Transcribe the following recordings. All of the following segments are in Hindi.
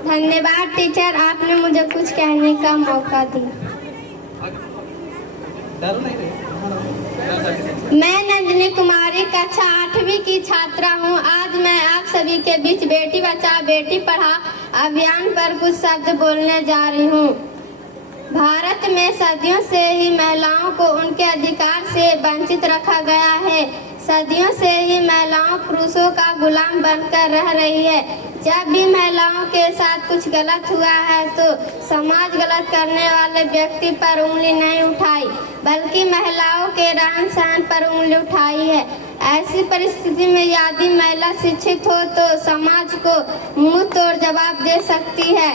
धन्यवाद टीचर, आपने मुझे कुछ कहने का मौका दिया। मैं नंदिनी कुमारी कक्षा 8वीं की छात्रा हूँ। आज मैं आप सभी के बीच बेटी बचाओ बेटी पढ़ाओ अभियान पर कुछ शब्द बोलने जा रही हूँ। भारत में सदियों से ही महिलाओं को उनके अधिकार से वंचित रखा गया है। सदियों से ही महिलाओं पुरुषों का गुलाम बनकर रह रही है। जब भी महिलाओं के साथ कुछ गलत हुआ है तो समाज गलत करने वाले व्यक्ति पर उंगली नहीं उठाई, बल्कि महिलाओं के रहन सहन पर उंगली उठाई है। ऐसी परिस्थिति में यदि महिला शिक्षित हो तो समाज को मुंह तोड़ जवाब दे सकती है।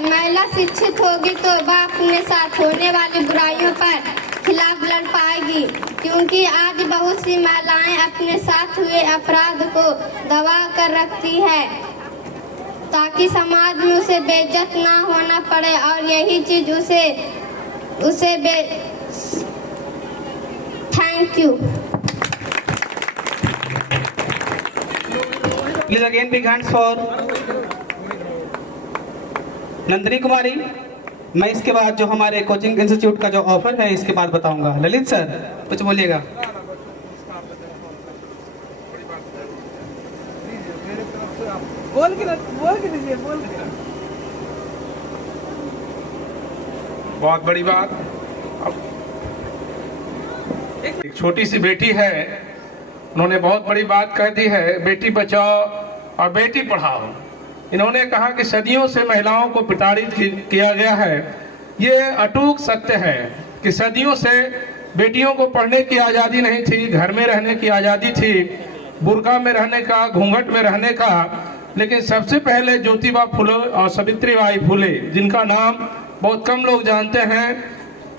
महिला शिक्षित होगी तो वह अपने साथ होने वाली बुराइयों पर खिलाफ लड़ पाएगी, क्योंकि आज बहुत सी महिलाएं अपने साथ हुए अपराध को दबा कर रखती है ताकि समाज में उसे बेइज्जत ना होना पड़े, और यही चीज उसे thank you. Please again big hands for Nandini Kumari. मैं इसके बाद जो हमारे कोचिंग इंस्टीट्यूट का जो ऑफर है इसके बाद बताऊंगा। ललित सर कुछ बोलिएगा। बोल के दीजिए। बहुत बड़ी बात। एक छोटी सी बेटी है, उन्होंने बहुत बड़ी बात कह दी है, बेटी बचाओ और बेटी पढ़ाओ। इन्होंने कहा कि सदियों से महिलाओं को प्रताड़ित किया गया है। ये अटूट सत्य है कि सदियों से बेटियों को पढ़ने की आज़ादी नहीं थी, घर में रहने की आज़ादी थी, बुर्का में रहने का, घूंघट में रहने का। लेकिन सबसे पहले ज्योतिबा फुले और सावित्रीबाई फुले, जिनका नाम बहुत कम लोग जानते हैं,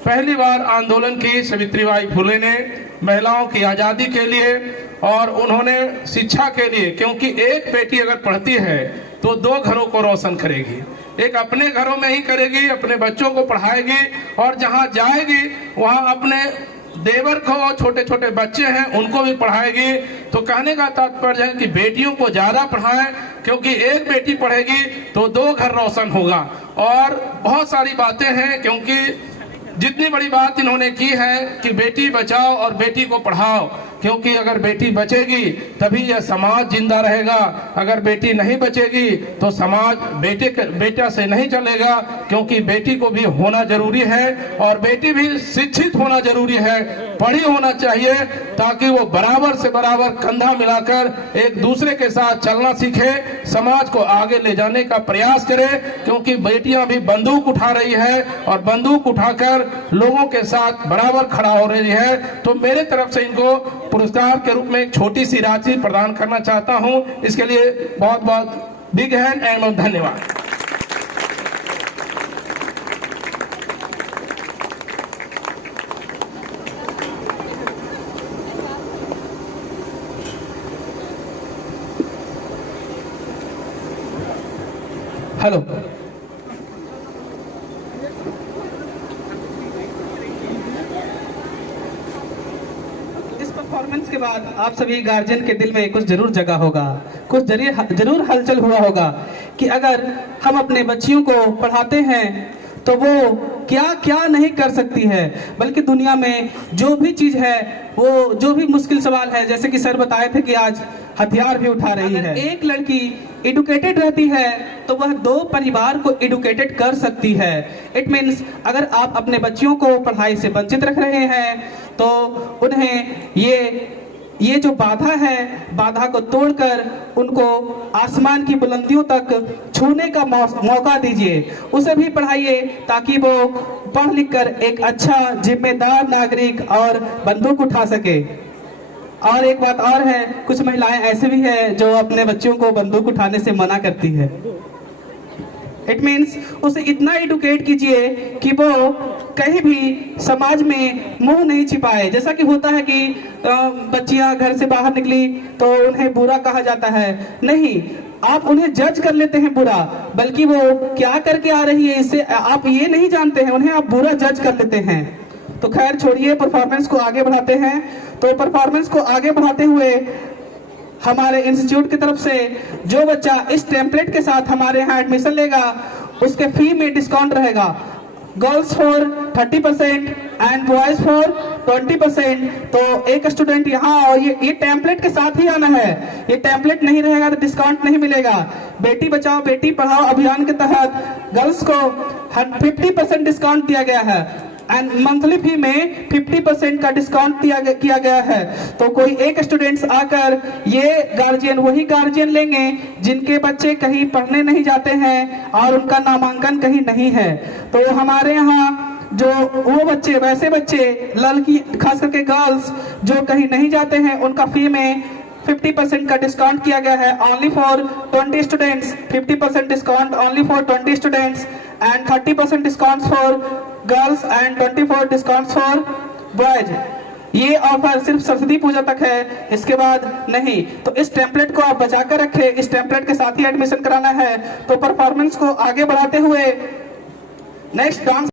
पहली बार आंदोलन की सावित्रीबाई फुले ने महिलाओं की आज़ादी के लिए और उन्होंने शिक्षा के लिए, क्योंकि एक बेटी अगर पढ़ती है तो 2 घरों को रोशन करेगी। एक अपने घरों में ही करेगी, अपने बच्चों को पढ़ाएगी, और जहाँ जाएगी वहाँ अपने देवर को और छोटे छोटे बच्चे हैं उनको भी पढ़ाएगी। तो कहने का तात्पर्य है कि बेटियों को ज्यादा पढ़ाएं, क्योंकि एक बेटी पढ़ेगी तो 2 घर रोशन होगा। और बहुत सारी बातें हैं, क्योंकि जितनी बड़ी बात इन्होंने की है कि बेटी बचाओ और बेटी को पढ़ाओ, क्योंकि अगर बेटी बचेगी तभी यह समाज जिंदा रहेगा। अगर बेटी नहीं बचेगी तो समाज बेटा से नहीं चलेगा, क्योंकि बेटी को भी होना जरूरी है और बेटी भी शिक्षित होना जरूरी है, पढ़ी होना चाहिए, ताकि वो बराबर से बराबर कंधा मिलाकर एक दूसरे के साथ चलना सीखे, समाज को आगे ले जाने का प्रयास करे। क्योंकि बेटियां भी बंदूक उठा रही है और बंदूक उठाकर लोगों के साथ बराबर खड़ा हो रही है। तो मेरे तरफ से इनको पुरस्कार के रूप में एक छोटी सी राशि प्रदान करना चाहता हूं। इसके लिए बहुत बहुत बिग हैंड एंड धन्यवाद। हेलो, परफॉर्मेंस के बाद आप सभी गार्जियन के दिल में कुछ जरूर जगह होगा, कुछ जरूर हलचल हुआ होगा कि अगर हम अपने बच्चियों को पढ़ाते हैं तो वो क्या क्या नहीं कर सकती है। बल्कि दुनिया में जो भी चीज है, वो जो भी मुश्किल सवाल है, जैसे कि सर बताए थे कि आज हथियार भी उठा रही है। एक लड़की एडुकेटेड रहती है तो वह 2 परिवार को एडुकेटेड कर सकती है। इट मीन्स अगर आप अपने बच्चियों को पढ़ाई से वंचित रख रहे हैं तो उन्हें ये जो बाधा है, बाधा को तोड़कर उनको आसमान की बुलंदियों तक छूने का मौका दीजिए। उसे भी पढ़ाइए ताकि वो पढ़ लिख कर एक अच्छा जिम्मेदार नागरिक और बंदूक उठा सके। और एक बात और है, कुछ महिलाएं ऐसे भी हैं जो अपने बच्चों को बंदूक उठाने से मना करती है। इट मीन्स उसे इतना एडुकेट कीजिए कि वो कहीं भी समाज में मुंह नहीं छिपाए। जैसा कि होता है कि बच्चियां घर से बाहर निकली तो उन्हें बुरा कहा जाता है। नहीं, आप उन्हें जज कर लेते हैं बुरा, बल्कि वो क्या करके आ रही है इससे आप ये नहीं जानते हैं, उन्हें आप बुरा जज कर लेते हैं। तो खैर छोड़िए, परफॉर्मेंस को आगे बढ़ाते हैं। तो परफॉर्मेंस को आगे बढ़ाते हुए हमारे इंस्टीट्यूट की तरफ से जो बच्चा इस टेम्पलेट के साथ हमारे यहाँ एडमिशन लेगा उसके फी में डिस्काउंट रहेगा। Girls for 30% and boys for 20%। तो एक स्टूडेंट यहाँ और ये टेम्पलेट के साथ ही आना है। ये टेम्पलेट नहीं रहेगा तो डिस्काउंट नहीं मिलेगा। बेटी बचाओ बेटी पढ़ाओ अभियान के तहत गर्ल्स को 50% डिस्काउंट दिया गया है एंड मंथली फी में 50% का डिस्काउंट किया गया है। तो कोई एक स्टूडेंट्स आकर ये गार्जियन वही गार्जियन लेंगे जिनके बच्चे कहीं पढ़ने नहीं जाते हैं और उनका नामांकन कहीं नहीं है। तो हमारे यहाँ जो वो बच्चे वैसे बच्चे लड़की खास करके गर्ल्स जो कहीं नहीं जाते हैं उनका फी में 50% का डिस्काउंट किया गया है। Only for 20 students 50% discount only for 20 students and 30% discount for girls and 24 discount for boys. ये ऑफर सिर्फ सरस्वती पूजा तक है, इसके बाद नहीं। तो इस टेम्पलेट को आप बचा कर रखें, इस टेम्पलेट के साथ ही एडमिशन कराना है। तो परफॉर्मेंस को आगे बढ़ाते हुए नेक्स्ट डांस